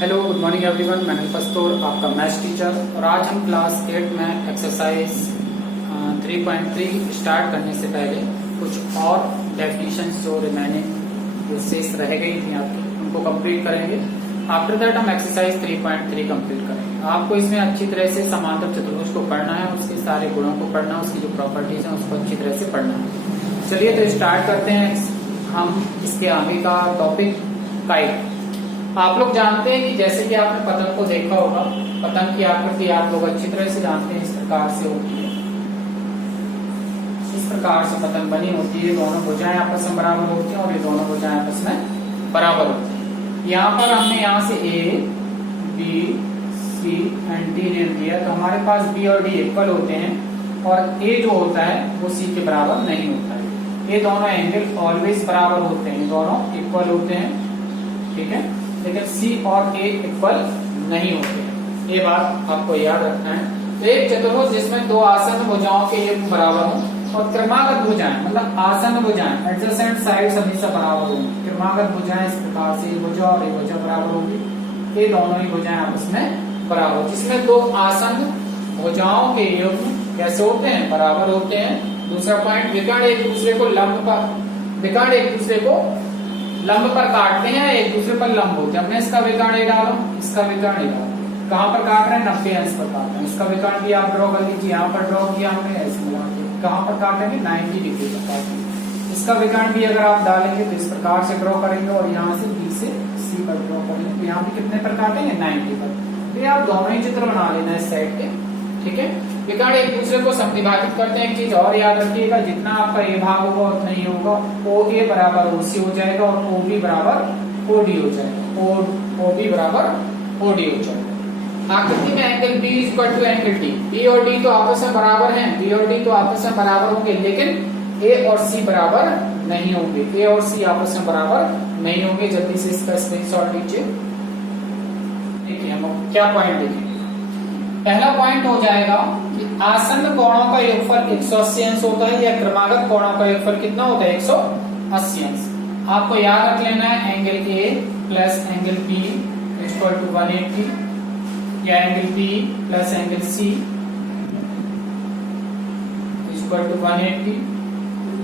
Hello, good morning everyone. मैं पस्तौर, आपका maths teacher. और आज हम क्लास 8 में एक्सरसाइज 3.3 स्टार्ट करने से पहले कुछ और डेफिनेशंस जो रिमेनिंग जो शेष रह गई थी आपकी, उनको कंप्लीट करेंगे। आफ्टर दैट हम एक्सरसाइज 3.3 कंप्लीट करेंगे। आपको इसमें अच्छी तरह से समांतर चतुर्भुज को पढ़ना है, उसके सारे गुणों को पढ़ना है, उसकी जो प्रॉपर्टीज है उसको अच्छी तरह से पढ़ना है। चलिए तो स्टार्ट करते हैं हम इसके आगे का टॉपिक, काइट। आप लोग जानते हैं कि जैसे कि आपने पतंग को देखा होगा, पतंग की आकृति आप लोग अच्छी तरह से जानते हैं, इस प्रकार से होती है। इस प्रकार से पतंग बनी होती है, दोनों भुजाएं आपस में बराबर होती हैं और ये दोनों भुजाएं आपस में बराबर होती है। यहाँ पर हमने यहाँ से ए, बी, सी एंड डी ने दिया, तो हमारे पास बी और डी इक्वल होते हैं और ए जो होता है वो सी के बराबर नहीं होता है। ये दोनों एंगल ऑलवेज बराबर होते हैं, दोनों इक्वल होते हैं, ठीक है। लेकिन C और A इक्वल नहीं होते हैं, ये बात आपको याद रखना है। तो एक चतुर्भुज जिसमें दो आसन्न भुजाओं के योग बराबर हों और क्रमागत भुजाएं, मतलब आसन्न भुजाएं एडजेसेंट साइड्स हमेशा बराबर होंगी। क्रमागत भुजाएं इस प्रकार से, भुजा और ये भुजा बराबर होगी, ये दोनों ही भुजाएं आपस में बराबर, जिसमें दो आसन्न भुजाओं के योग कैसे होते हैं, बराबर होते हैं। दूसरा पॉइंट, विकर्ण एक दूसरे को लंब पर, विकर्ण एक दूसरे को लंब पर काटते हैं, एक दूसरे पर लंब होते हैं। हमने इसका विकर्ण ए डालो, इसका विकर्ण ए डालो, कहाँ पर काट रहे हैं, 90 अंश पर काट रहे हैं। इसका विकर्ण भी आप ड्रॉ कर लीजिए, यहाँ पर ड्रॉ किया हमने, ऐसे मिला के कहाँ पर काटेंगे, 90 डिग्री पर काटेंगे। इसका विकर्ण भी अगर आप डालेंगे तो इस प्रकार से ड्रॉ करेंगे और यहाँ से बी से सी पर ड्रॉ करेंगे, तो यहाँ भी कितने पर काटेंगे, 90 पर। तो आप दोनों ही चित्र बना लेना इस साइड के, ठीक है। विकर्ण एक दूसरे को समविभाजित करते हैं। एक चीज और याद रखिएगा, जितना आपका ए भाग होगा उतना ही होगा, ओ ए बराबर ओ सी हो जाएगा और ओ बी बराबर ओ डी हो जाएगा, ओ बी बराबर ओ डी हो जाएगा। आकृति में angle B equal to angle D, B और डी तो आपस में बराबर हैं, बी और डी तो आपस में बराबर होंगे, लेकिन ए और सी बराबर नहीं होंगे, ए और सी आपस में बराबर नहीं होंगे। जल्दी से इसका स्क्रीनशॉट लीजिए। देखिए हम क्या पॉइंट देखेंगे। पहला पॉइंट हो जाएगा कि आसन्न कोणों का योगफल 180 अंश होता है, या क्रमागत कोणों का योगफल कितना होता है, 180 अंश। आपको याद रख लेना है, angle A plus angle B equal to 180, या angle B plus angle C equal to 180,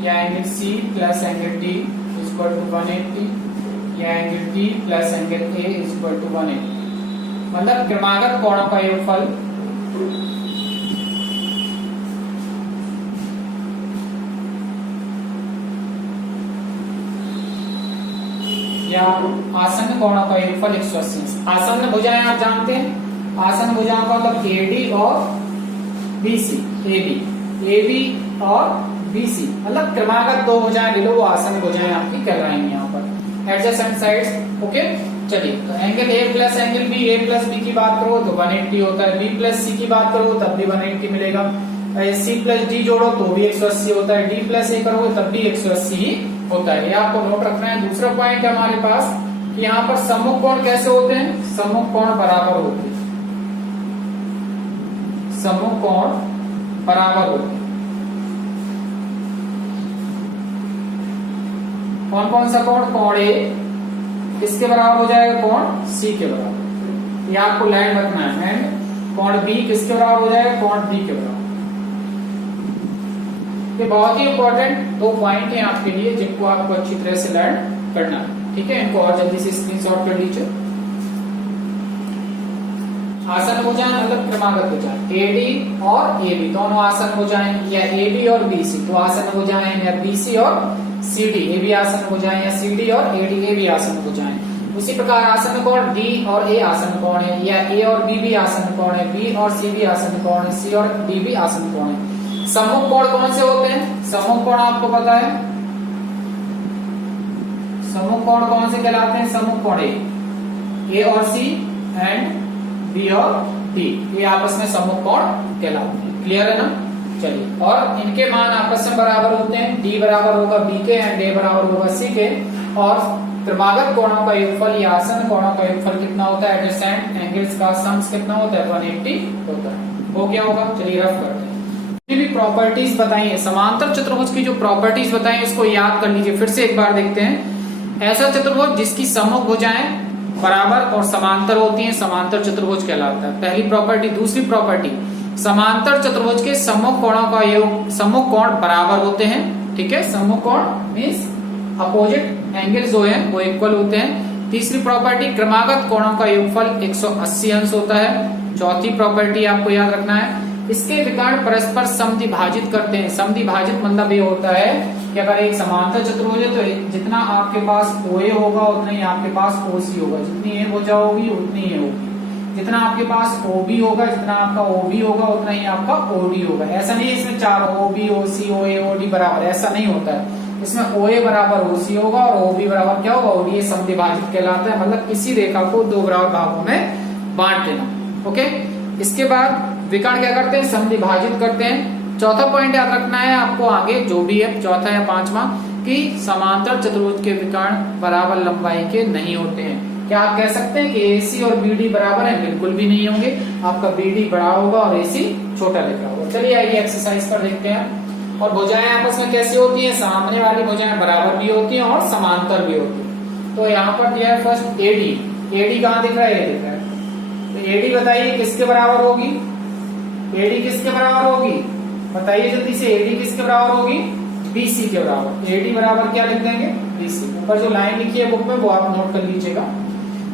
या angle C plus angle D equal to 180, या angle D plus angle A equal to 180। मतलब क्रमागत कोणों का योगफल या आसन्न कोणों का योगफल 180। आसन्न भुजाएं आप जानते हैं, आसन्न भुजाओं का मतलब एडी और बीसी, एबी और बीसी, मतलब क्रमागत दो भुजाएं ले लो, वो आसन्न भुजाएं आपकी कहलाएंगी यहाँ पर, एडजेसेंट साइड्स, ओके। चलिए तो angle A plus angle B, A plus B की बात करो तो 180 होता है, बी प्लस सी की बात करो तब भी 180 मिलेगा, सी प्लस डी जोड़ो तो भी 180 होता है, डी प्लस ए करोगे तब भी 180 ही होता है। ये आपको नोट रखना है। दूसरा पॉइंट है हमारे पास कि यहाँ पर सम्मुख कोण कैसे होते हैं, सम्मुख कोण बराबर होते हैं, सम्मुख कोण बराबर होते हैं। कौन कौन सा कोण, कोण ए किसके बराबर हो जाएगा, कोण सी के बराबर, ये आपको लाइन रखना है। एंड कोण बी किसके बराबर हो जाएगा, कोण बी के बराबर। ये बहुत ही इंपॉर्टेंट दो पॉइंट हैं आपके लिए, जिनको आपको अच्छी तरह से लर्न करना है, ठीक है। इनको और जल्दी से स्क्रीनशॉट कर लीजिए। आसन्न भुजाएं मतलब क्रमागत भुजाएं, एडी और एबी दोनों आसन्न भुजाएं, या एबी और बीसी तो आसन्न भुजाएं, या बीसी और सीडी, ए भी आसन्न भुजाएं, या सीडी और एडी, ए भी आसन्न भुजाएं। उसी प्रकार आसन्न कोण डी और ए आसन्न कोण है, या ए और बी भी आसन्न कोण है, बी और सी भी आसन्न कोण है, सी और डी भी आसन्न कोण है। सम्मुख कोण कौन से होते हैं, सम्मुख कोण आपको पता है, सम्मुख कोण कौन से कहलाते हैं, सम्मुख कोण ए और सी एंड बी और डी, ये आपस में सम्मुख कोण कहलाते हैं। क्लियर है ना। चलिए, और इनके मान आपस में बराबर होते हैं, डी बराबर होगा बी के एंड ए बराबर होगा सी के, और क्रमागत कोणों का योगफल या आसन्न कोणों का योगफल कितना होता है, एडजेसेंट एंगल्स का सम्स कितना होता है, 180 होता है। हो गया होगा। चलिए रफ करते हैं। भी प्रॉपर्टीज बताई है, समांतर चतुर्भुज की जो प्रॉपर्टीज बताई उसको याद कर लीजिए। फिर से एक बार देखते हैं। ऐसा चतुर्भुज जिसकी सम्मुख भुजाएं बराबर और समांतर होती हैं, समांतर चतुर्भुज कहलाता है, पहली प्रॉपर्टी। दूसरी प्रॉपर्टी, समांतर चतुर्भुज के सम्मुख कोणों का योग, सम्मुख कोण बराबर होते हैं, ठीक है, सम्मुख कोण मीन्स अपोजिट एंगल जो है वो इक्वल होते हैं। तीसरी प्रॉपर्टी, क्रमागत कोणों का योगफल 180 अंश होता है। चौथी प्रॉपर्टी आपको याद रखना है, इसके विकर्ण परस्पर समद्विभाजित करते हैं। समद्विभाजित मतलब ये होता है कि अगर एक समांतर चतुर्भुज है तो जितना आपके पास OA होगा उतना ही आपके पास OC होगा, जितनी ये भुजा होगी उतनी ये होगी, जितना आपके पास OB होगा, जितना आपका OB होगा उतना ही आपका OD होगा। ऐसा नहीं है इसमें चार OB OC OA OD बराबर, ऐसा नहीं होता है। इसमें OA बराबर OC होगा और OB बराबर क्या होगा, OD। समद्विभाजित कहलाता है, मतलब किसी रेखा को दो बराबर भागों में बांट देना। ओके, इसके बाद विकर्ण क्या करते हैं, समद्विभाजित करते हैं। चौथा पॉइंट याद रखना है आपको आगे जो भी है, चौथा या पांचवा, कि समांतर चतुर्भुज के विकर्ण बराबर लंबाई के नहीं होते हैं। क्या आप कह सकते हैं कि AC और BD बराबर है? बिल्कुल भी नहीं होंगे, आपका BD बड़ा होगा और AC छोटा लिखा होगा। चलिए आइए एक्सरसाइज पर देखते हैं। और भुजाएं आपस में कैसी होती है, सामने वाली भुजाएं बराबर भी होती हैं और समांतर भी होती है। तो यहाँ पर दिया है फर्स्ट AD कहाँ दिख रहा है, ये दिख रहा है। तो AD बताइए किसके बराबर होगी, AD किसके बराबर होगी, बताइए जल्दी से, AD किसके बराबर होगी, BC के बराबर। AD बराबर क्या लिख देंगे, BC। ऊपर जो लाइन लिखी है बुक में वो आप नोट कर लीजिएगा।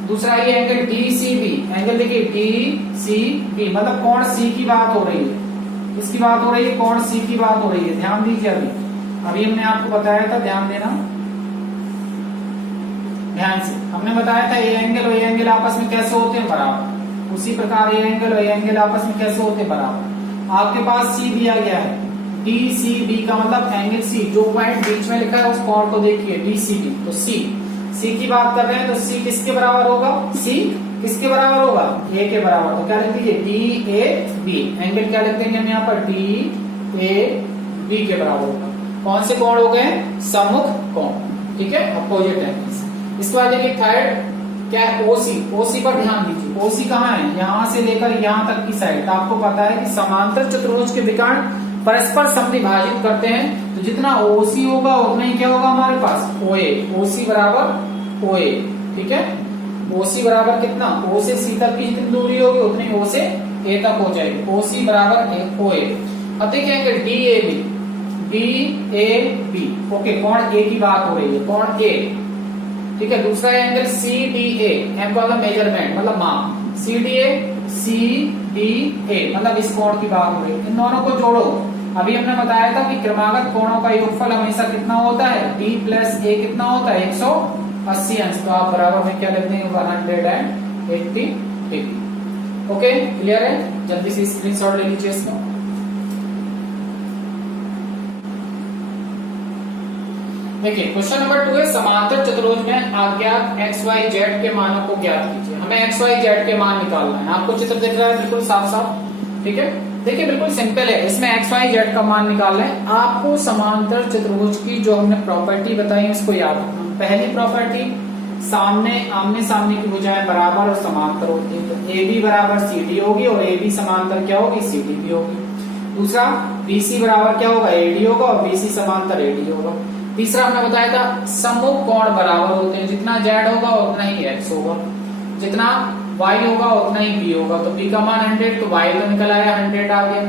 दूसरा ये एंगल DCB, एंगल देखिए DCB मतलब कोण C की बात हो रही है, इसकी बात हो रही है, कोण C की बात हो रही है। ध्यान दीजिए, अभी हमने आपको बताया था, ध्यान देना ध्यान से, हमने बताया था ये एंगल और ये एंगल आपस में कैसे होते हैं, बराबर। उसी प्रकार ये एंगल और ये एंगल आपस में कैसे होते हैं, बराबर। आपके पास C दिया गया है, DCB का मतलब एंगल C, जो पॉइंट बीच में लिखा है उस कोण को देखिए, DCB। तो C की बात कर रहे हैं, तो C किसके बराबर होगा, C किसके बराबर होगा, A के बराबर। तो क्या लिख दीजिए, DAB। एंगल क्या लिख देंगे हम यहाँ पर, DAB के बराबर होगा। कौन से कोण हो गए, सम्मुख कोण, ठीक है, अपोजिट एंगल्स। इसके बाद देखिए थर्ड क्या है, OC पर ध्यान दीजिए। OC कहाँ है, यहाँ से लेकर यहाँ तक की साइड। तो आपको पता है कि समांतर चतुर्भुज के विकर्ण परस्पर समद्विभाजित करते हैं, तो जितना OC होगा उतना ही क्या होगा हमारे पास, OA। OC बराबर OA, ठीक है। OC बराबर कितना, O से C तक की जितनी दूरी होगी उतनी O से A तक हो जाएगी। OC बराबर OA। अब देखिए DAB, ओके, कोण A की बात हो रही है, कोण A, ठीक है। दूसरा एंगल CDA, M का मेजरमेंट मतलब माप, CDA मतलब इस कोण की बात हो रही है। इन दोनों को जोड़ो। अभी हमने बताया था कि क्रमागत कोणों का योगफल हमेशा कितना होता है, D प्लस A कितना होता है, 180 अंश। तो आप बराबर में क्या लिख देंगे, 180 डिग्री। ओके, क्लियर है, जल्दी से स्क्रीनशॉट ले लीजिए इसका। देखिए क्वेश्चन नंबर 2 है, समांतर चतुर्भुज में अज्ञात XYZ के मानों को ज्ञात कीजिए। हमें XYZ के मान निकालना है। आपको चित्र दिख रहा है बिल्कुल साफ साफ, ठीक है। देखिए बिल्कुल सिंपल है, इसमें XYZ का मान निकालना है। आपको समांतर चतुर्भुज की जो हमने प्रॉपर्टी बताई उसको याद रखना। पहली प्रॉपर्टी, आमने सामने की भुजाएं बराबर और समांतर होती है, तो AB बराबर CD होगी और AB समांतर क्या होगी, CD भी होगी। दूसरा, BC बराबर क्या होगा, AD होगा और BC समांतर AD होगा। तीसरा हमने बताया था सम्मुख कोण बराबर होते हैं, जितना Z होगा उतना ही X होगा, जितना Y होगा उतना ही B होगा। तो B का मान 100, तो Y तो निकल आया, 100 आ गया।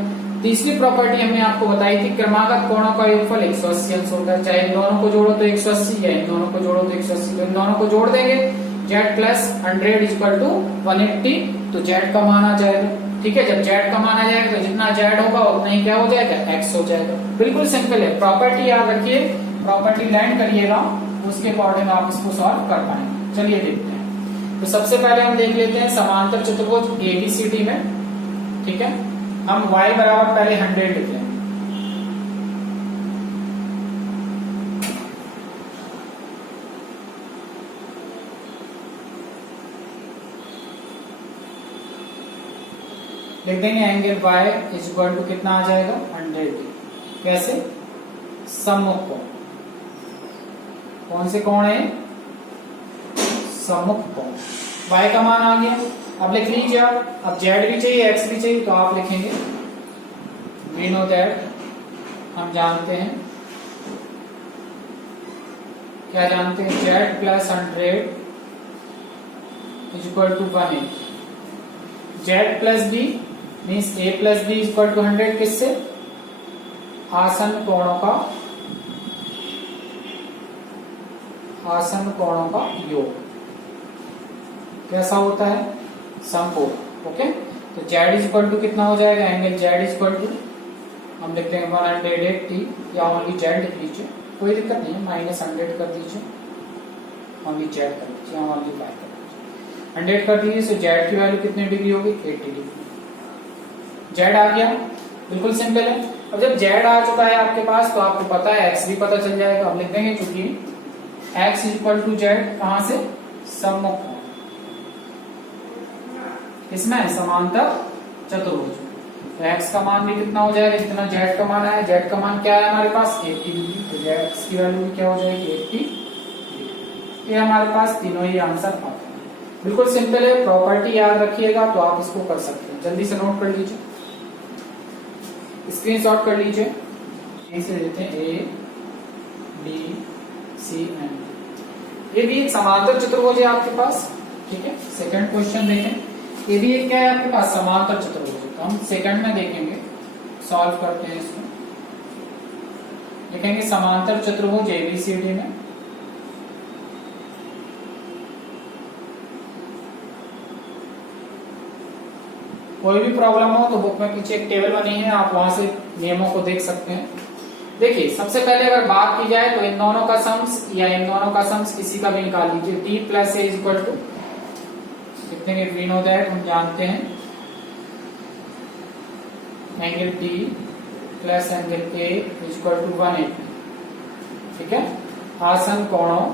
तीसरी प्रॉपर्टी हमने आपको बताई थी, क्रमागत कोणों का योगफल 180 अंश होता है। चाहे इन दोनों को जोड़ो तो 180 या इन दोनों को जोड़ो तो 180, तो इन दोनों को जोड़ देंगे, Z प्लस 100 इक्वल टू 180, तो Z का मान आ जाएगा, ठीक है। जब Z का मान आ जाएगा तो जितना Z होगा उतना ही क्या हो जाएगा, X हो जाएगा। बिल्कुल सिंपल है, प्रॉपर्टी याद रखिए, प्रॉपर्टी लैंड करिएगा, उसके अकॉर्डिंग आप इसको सॉल्व कर पाएंगे। चलिए देखते हैं। तो सबसे पहले हम देख लेते हैं समांतर चतुर्भुज ABCD में, ठीक है। हम Y बराबर पहले 100 लिख लेंगे, लिख देंगे एंगल Y इक्वल टू कितना आ जाएगा, 100 डिग्री। कैसे, सम्मुख कोण। कौन से कोण है, सम्मुख कोण। Y का मान आ गया, अब लिख लीजिए आप। अब Z भी चाहिए X भी चाहिए, तो आप लिखेंगे we know that, हम जानते हैं, क्या जानते हैं, Z plus 100 is equal to 180। Z plus B means A plus B is equal to 100 किससे? आसन्न कोणों का योग। कैसा होता है? समकोण। ओके, तो जेड इज इक्वल टू कितना हो जाएगा? Angle Z is equal to हम लिखते हैं 180 या ओनली जेड लिख लीजिए, कोई दिक्कत नहीं है, -100 कर दीजिए, ओनली जेड कर दीजिए, ओनली फाई कर दीजिए, 100 कर दीजिए। सो जेड की वैल्यू कितने डिग्री होगी? 80 डिग्री। जेड आ गया, बिल्कुल सिंपल है। अब जब जेड आ चुका है आपके पास तो आपको पता है एक्स भी पता चल जाएगा। अब लिख देंगे चूंकि X is equal to Z, कहां से? सम्मुख कोण, इसमें समांतर चतुर्भुज। तो एक्स का मान भी कितना हो जाएगा? जितना जेड का मान है। जेड का मान क्या है हमारे पास? 80 डिग्री। तो जेड एक्स की वैल्यू भी क्या हो जाएगी? 80 डिग्री। ये हमारे पास तीनों ही आंसर आते हैं। बिल्कुल सिंपल है, प्रॉपर्टी याद रखिएगा तो आप इसको कर सकते हैं। जल्दी से नोट कर लीजिए, स्क्रीनशॉट कर लीजिए। इसे देते हैं A B C and D. ये भी एक समांतर चतुर्भुज है आपके पास। ठीक है, सेकंड क्वेश्चन देखें। ये भी एक क्या है आपके पास? समांतर चतुर्भुज। तो हम सेकंड में देखेंगे, सॉल्व करते हैं इसको। लिखेंगे समांतर चतुर्भुज एबीसीडी में कोई भी प्रॉब्लम हो तो बुक में पीछे एक टेबल बनी है, आप वहां से नियमों को देख सकते हैं। देखिए, सबसे पहले अगर बात की जाए तो इन दोनों का सम्स या इन दोनों का सम्स किसी का भी निकाल लीजिए। T plus A is equal to कितने? वी नो दैट, हम जानते हैं angle T plus angle A is equal to 180। ठीक है, आसन्न कोणों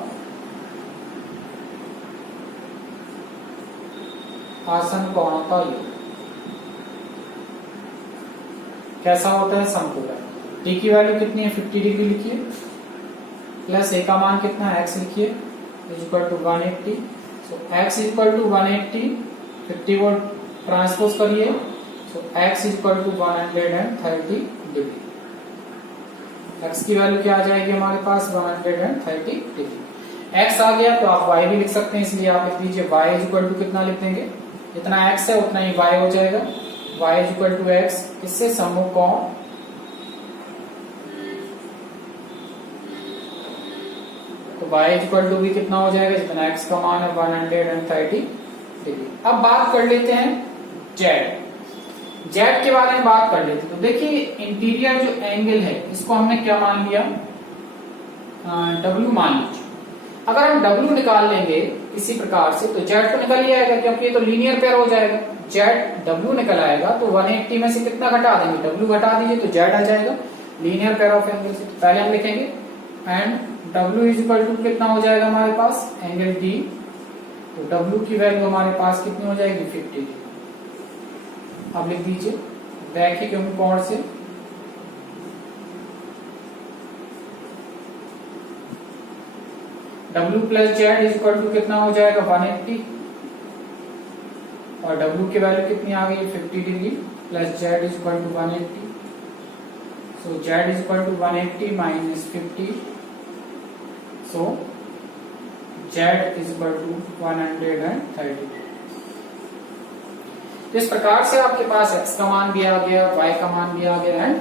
का योग कैसा होता है? समकोण। टी की वैल्यू कितनी है? 50 डिग्री लिखिए, प्लस ए का मान कितना है? एक्स लिखिए, is equal to 180। So X is equal to 180, 50 को ट्रांसपोज करिए, so X is equal to 130 degree. X की वैल्यू क्या आ जाएगी हमारे पास? 130 डिग्री। एक्स आ गया तो आप वाई भी लिख सकते हैं, इसलिए आप लिख दीजिए वाई इज इक्वल टू कितना लिख देंगे? जितना एक्स है उतना ही वाई हो जाएगा। y is equal to X, इससे सम्मुख कोण तो y इज इक्वल टू भी कितना हो जाएगा? जितना x का मान है 130 डिग्री। अब बात कर लेते हैं जेड के बारे में बात कर लेते हैं। तो देखिए, इंटीरियर जो एंगल है इसको हमने क्या मान लिया? W मान लीजिए। अगर हम W निकाल लेंगे किसी प्रकार से तो जेड तो निकल ही आएगा, क्योंकि ये तो लीनियर पेयर हो जाएगा। जेड W निकल आएगा तो 180 में से कितना घटा देंगे? W घटा दीजिए तो जेड आ जाएगा, लीनियर पेयर ऑफ एंगल से। पहले हम लिखेंगे and W is equal to कितना हो जाएगा हमारे पास? Angle D। तो W की वैल्यू हमारे पास कितनी हो जाएगी? 50। अब लिख दीजिए रैखिक कोण से W plus Z is equal to कितना हो जाएगा? 180। और W की वैल्यू कितनी आ गई? 50 degree, plus Z is equal to 180। So Z is equal to 180 minus 50। So Z is equal to 130। इस प्रकार से आपके पास x का मान भी आ गया, y का मान भी आ गया एंड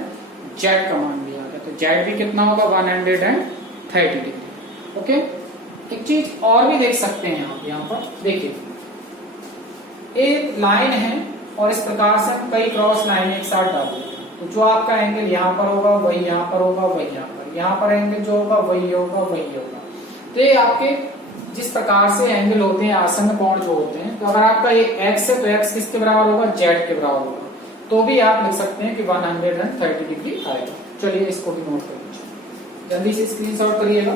z का मान भी आ गया। तो z भी कितना होगा? 130 डिग्री। ओके, एक चीज और भी देख सकते हैं आप यहाँ पर। देखिए, एक लाइन है और इस प्रकार से हम कई क्रॉस लाइन एक साथ डाल देते हैं। तो जो आपका एंगल यहाँ पर होगा वही यहाँ पर होगा, वही यहाँ पर एंगल जो होगा वही होगा, वही होगा। तो ये आपके जिस प्रकार से एंगल होते हैं, आसन्न कोण जो होते हैं, तो अगर आपका ये x है तो x किसके बराबर होगा? z के बराबर होगा। तो भी आप लिख सकते हैं कि 130 डिग्री आएगा। चलिए इसको भी नोट कर लीजिए, जल्दी से स्क्रीनशॉट करिएगा।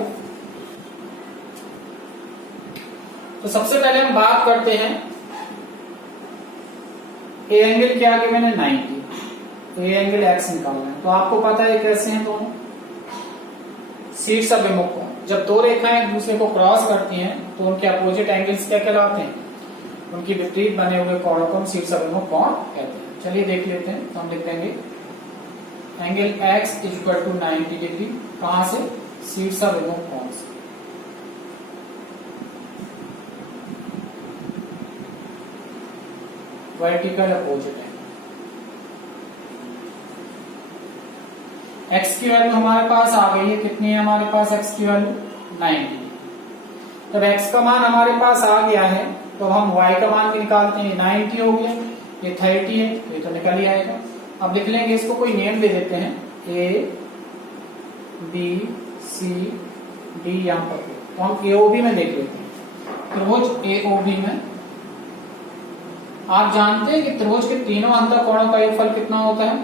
तो सबसे पहले हम बात करते हैं ए एंगल क्या आगे मैंने 90, तो ए एंगल x निकालना है। तो आपको पता है कैसे हैं दोनों? शीर्ष अभिमुख कोण। जब दो रेखाएं एक दूसरे को क्रॉस करती हैं तो उनके अपोजिट एंगल्स क्या कहलाते हैं? उनकी विपरीत बने हुए कोणों को हम शीर्ष अभिमुख कोण कहते हैं। चलिए देख लेते हैं। तो हम लिख देंगे angle x is equal to 90 degree. कहां से? शीर्ष अभिमुख कोण से। Vertical opposite angle. एक्स की वैल्यू हमारे पास आ गई है, कितनी है हमारे पास एक्स की वैल्यू 90। जब एक्स का मान हमारे पास आ गया है तो हम वाई का मान भी निकालते हैं। 90 हो गया, ये 30 है तो ये तो निकल ही आएगा। अब लिख लेंगे इसको, कोई नेम दे देते हैं, ए बी सी डी यहाँ पर। तो हम एओबी में देख लेते हैं, त्रिभुज एओबी में आप जानते हैं कि त्रिभुज के तीनों अंतःकोणों का योगफल कितना होता है,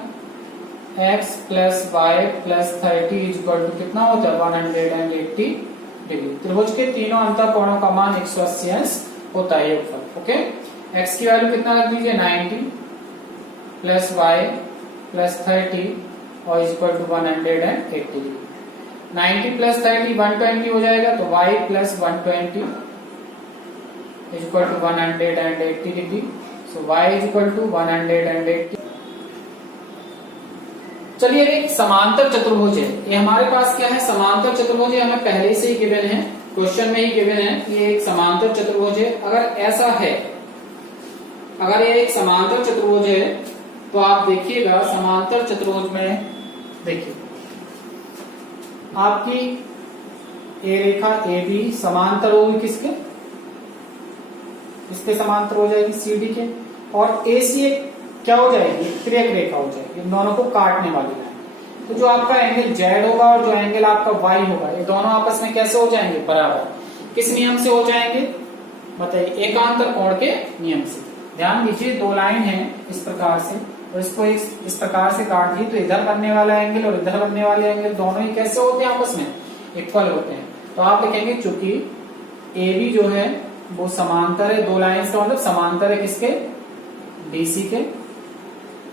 x plus Y plus 30 equal to कितना होता है 180 डिग्री। त्रिभुज के तीनों अंतःकोणों का मान 180 होता है योगफल। ओके, x की वैल्यू कितना रख दीजिए 90 प्लस वाई प्लस 30 और इक्वल टू 180 डिग्री। 90 प्लस 30 120 हो जाएगा, तो y plus 120 equal to 180 degree. So y is equal to 180। चलिए एक समांतर चतुर्भुज है, ये हमारे पास क्या है, समांतर चतुर्भुज है, हमें पहले से ही गिवन है, क्वेश्चन में ही गिवन है कि ये एक समांतर चतुर्भुज है। अगर ऐसा है, अगर ये एक समांतर चतुर्भुज है तो आप देखिएगा समांतर चतुर्भुज में देखिए आपकी ए रेखा ए बी समांतर होगी किसके, इसके समांतर हो जाएगी सी डी के, और ए सी क्या हो जाएगी, तिर्यक रेखा हो जाएगी, इन दोनों को काटने वाली लाइन। तो जो आपका एंगल जेड होगा और जो एंगल आपका वाई होगा, ये दोनों आपस में कैसे हो जाएंगे, बराबर। किस नियम से हो जाएंगे बताइए, एकांतर कोण के नियम से। ध्यान दीजिए, दो लाइन है इस प्रकार से, और इसको इस प्रकार से काट दी तो इधर बनने वाला एंगल और इधर बनने वाले एंगल दोनों ही कैसे होते हैं, आपस में इक्वल होते हैं। तो आप लिखेंगे चूंकि ए बी जो है वो समांतर है, दो लाइन का मतलब समांतर है किसके, डीसी के,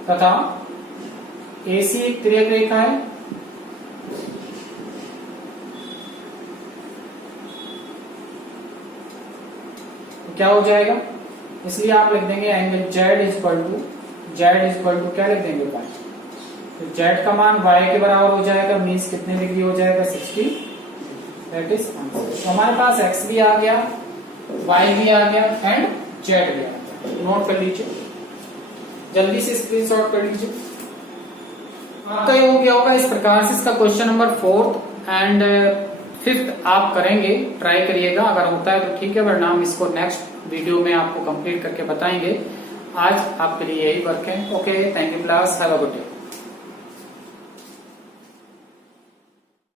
तथा एसी एक तिर्यक रेखा है, तो क्या हो जाएगा, इसलिए आप लिख देंगे एंगल जेड इक्वल टू क्या लिख देंगे वाई। तो जेड का मान वाई के बराबर हो जाएगा, मीन्स कितने डिग्री हो जाएगा 60, दैट इज आंसर। तो हमारे पास एक्स भी आ गया, वाई भी आ गया एंड जेड भी आ गया। नोट कर लीजिए, जल्दी से स्क्रीनशॉट कर लीजिए। आपका ये हो गया होगा इस प्रकार से, इसका question number 4th and 5th आप करेंगे, ट्राई करिएगा, अगर होता है तो ठीक है, वरना हम इसको नेक्स्ट वीडियो में आपको कंप्लीट करके बताएंगे। आज आपके लिए यही वर्क है। Okay, thank you class, have a good day.